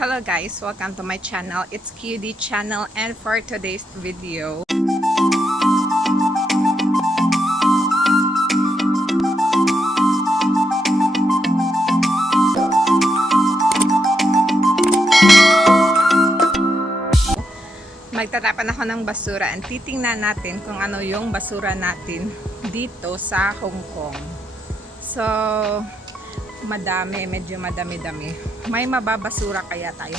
Hello guys, welcome to my channel. It's QD channel, and for today's video, magtatapan ako ng basura and titingnan natin kung ano yung basura natin dito sa Hong Kong. So, medyo madami-dami. May mababasura kaya tayo.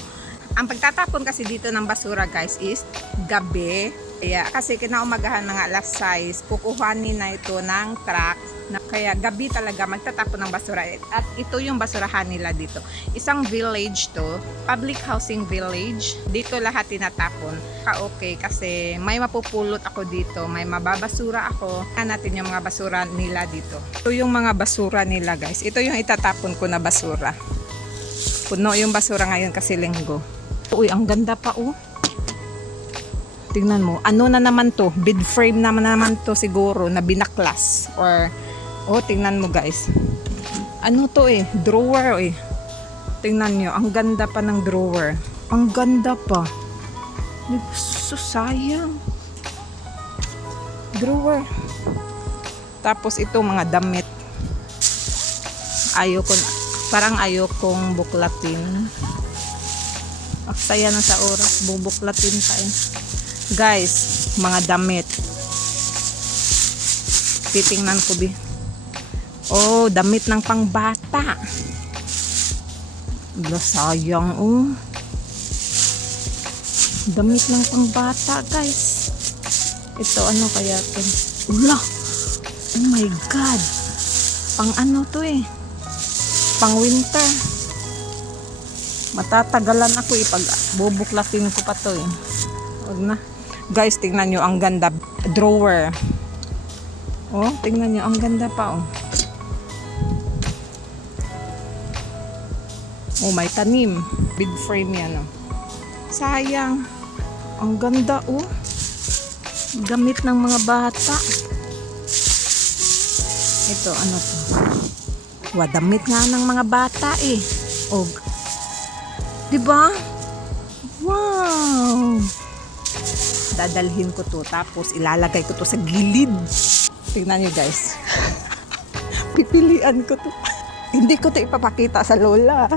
Ang pagtatapon kasi dito ng basura guys is gabi. Kaya kasi kinaumagahan mga alas 6, kukuhanin na ito ng truck. Kaya gabi talaga magtatapon ng basura. At ito yung basurahan nila dito. Isang village to, public housing village. Dito lahat tinatapon. Okay kasi may mapupulot ako dito. May mababasura ako. Natin yung mga basura nila dito. Ito yung mga basura nila guys. Ito yung itatapon ko na basura. Puno yung basura ngayon kasi linggo. Uy, ang ganda pa oh. Tingnan mo, ano na naman to? Bed frame naman to siguro na binaklas. Or, tingnan mo guys. Ano to eh? Drawer eh. Tingnan nyo, ang ganda pa ng drawer. Ang ganda pa. So, sayang. Drawer. Tapos ito mga damit. Parang ayokong buklatin. Aksaya na sa oras, bubuklatin pa eh. Guys, mga damit. Titingnan ko Oh, damit ng pangbata. Sayang oh. Damit ng pangbata, guys. Ito ano kaya ito? Ula. Oh my god. Pang ano to eh? Pang winter. Matatagalan ako eh pag bubuklatin ko pa to eh. Huwag na. Guys, tingnan nyo, ang ganda. Drawer. Oh, tingnan nyo, ang ganda pa, oh. Oh, may tanim. Bed frame yan, oh. Sayang. Ang ganda, oh. Gamit ng mga bata. Ito, ano to? Damit nga ng mga bata, eh. Oh. Diba? Wow! Dadalhin ko to tapos ilalagay ko to sa gilid. Tingnan nyo guys. Pipilian ko to. Hindi ko to ipapakita sa lola.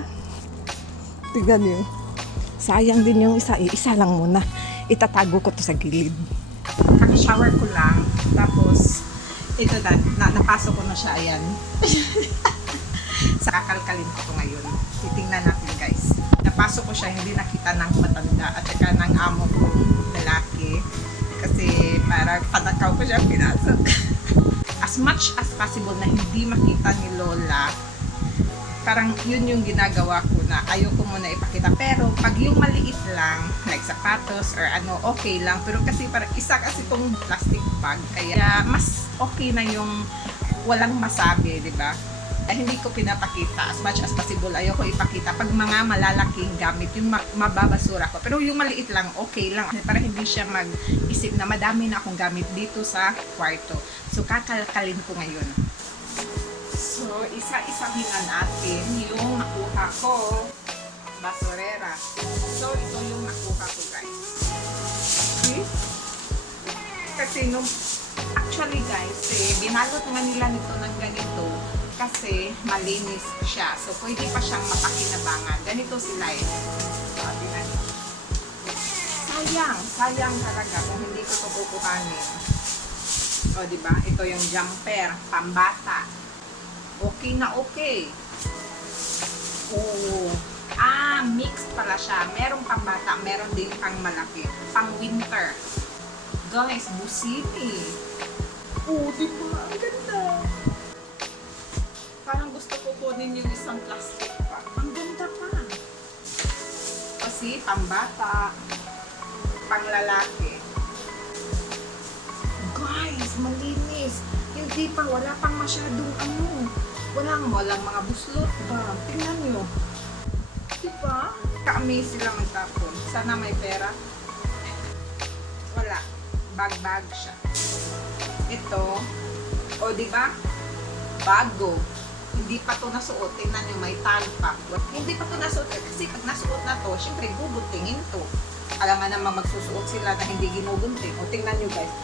Tingnan nyo. Sayang din yung isa. Isa lang muna. Itatago ko to sa gilid. Kaka-shower ko lang. Tapos ito napasok ko na siya. Ayan. Sa kakalkalin ko to ngayon. Titingnan natin guys. Napasok ko siya, hindi nakita ng matanda at saka ng amo ko lalaki kasi para panakaw ko siya pinasok. As much as possible na hindi makita ni Lola, parang yun yung ginagawa ko na ayoko muna ipakita. Pero pag yung maliit lang, like sapatos or ano, okay lang. Pero kasi parang isa kasi itong plastic bag, kaya mas okay na yung walang masabi, di ba? Hindi ko pinapakita as much as possible. Ayoko ipakita pag mga malalaking gamit yung mababasura ko, pero yung maliit lang okay lang para hindi siya mag-isip na madami na akong gamit dito sa kwarto. So kakalkalin ko ngayon. So isa-isahin na natin yung nakuha ko basurera. So ito yung nakuha ko guys. See? Kasi actually guys binalot nga nila nito ng ganito kasi malinis siya. So, pwede pa siyang mapakinabangan. Ganito sila eh. Sabi na. Sayang talaga kung hindi ko ito kukuhanin. O, diba? Ito yung jumper, pambata. Okay na okay. Oh. Mixed pala siya. Merong pambata, meron din pang malaki. Pang winter. Guys, busini. Oh, diba? Ang ganda. Parang gusto ko kunin yung isang plastic pa. Ang ganda pa. Kasi pambata, panglalaki. Guys, malinis. Hindi pa, wala pang masyadong ano. Walang mga buslot pa. Tingnan nyo. Diba? Ka-amaze sila magtapon. Sana may pera. Wala. Bag siya. Ito. O diba? Bago. Hindi pa to nasuot. Tingnan nyo, may tag pa. Hindi pa to nasuot. Kasi pag nasuot na to, syempre bubuntingin to. Alam nga naman magsusuot sila na hindi ginubunting. O tingnan nyo guys.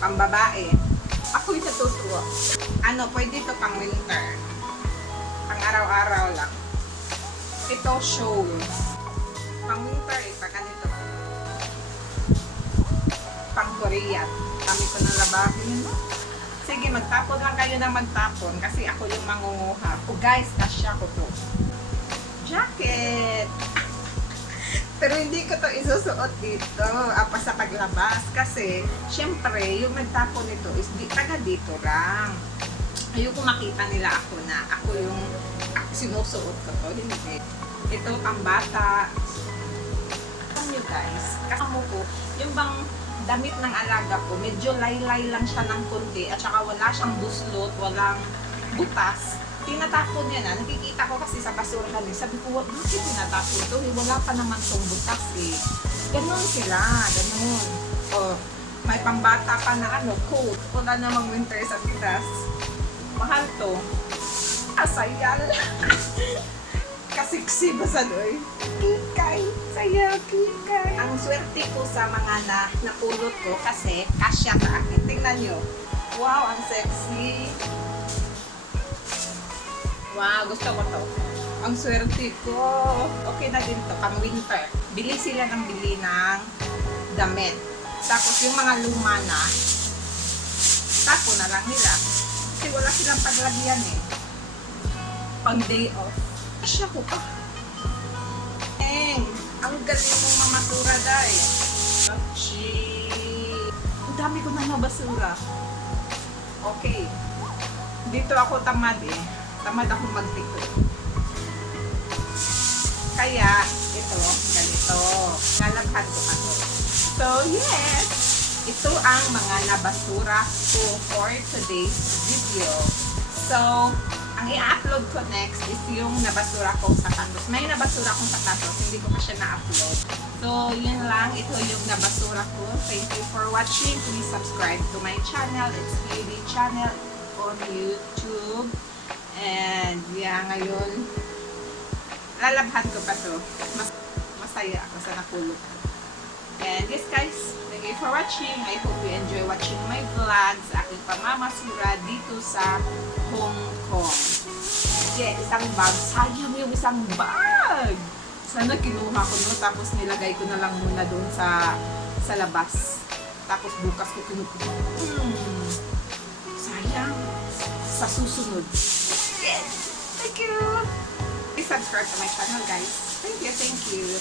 Pambabae. Ako'y natutuwa. Ano, pwede to pang winter. Pang araw-araw lang. Ito, shawl. Pang winter eh, pag ganito. Pang Korean. Kami ko nang labahin. Sige, magtapon lang kayo ng magtapon kasi ako yung mangunguha. O guys, kasya ko to. Jacket! Pero hindi ko to isusuot dito apa sa paglabas kasi syempre yung nagtapon nito is taga dito lang. Ayoko makita nila ako na ako yung sinusuot ko to. Hindi. Ito pang bata. Alam nyo guys, kasama ko, yung bang damit ng alaga ko, medyo laylay lang siya ng konti at saka wala siyang buslot, walang butas. Tinatapon niya na. Nakikita ko kasi sa basurahan eh. Sabi ko, bakit tinatapon to? Wala pa naman tong butas eh. Ganon sila. Ganon. O, may pambata pa na coat. Wala namang winter sa Pinas. Mahal to. Asayal. Kasiksi ba sa doy? Kikay. Saya, kikay. Ang swerte ko sa mga napulot ko kasi kasya sa akin. Tingnan nyo. Wow, ang sexy. Wow, gusto ko to. Ang swerte ko. Okay na din to, pang winter. Bili sila ng bili ng damit. Tapos yung mga luma na, tapo na lang nila. Kasi wala silang paglagyan eh. Pang day off. Asya ko pa. Ang galing mong mamasura dahil. Ang dami ko na nabasura. Okay. Dito ako tamad eh. Tamad ako magtikot. Kaya, ito, ganito. Lalabhan ko pa to. So, yes! Ito ang mga nabasura ko for today's video. So, ang i-upload ko next is yung nabasura ko sa canvas. May nabasura akong sa canvas, hindi ko pa siya na-upload. So, yun lang. Ito yung nabasura ko. Thank you for watching. Please subscribe to my channel. It's Beauty Channel on YouTube. And yeah, ngayon lalabhan ko pa to. Masaya ako sa nakulot ko. And yes guys, thank you for watching. I hope you enjoy watching my vlogs, aking pamamasura dito sa Hong Kong. Yeah, isang bag. Sayang yung isang bag. Sana kinuha ko no, tapos nilagay ko na lang muna doon sa labas. Tapos bukas ko kinukuha. Sayang. Sa susunod. Yes. Thank you. Please subscribe to my channel, guys. Thank you.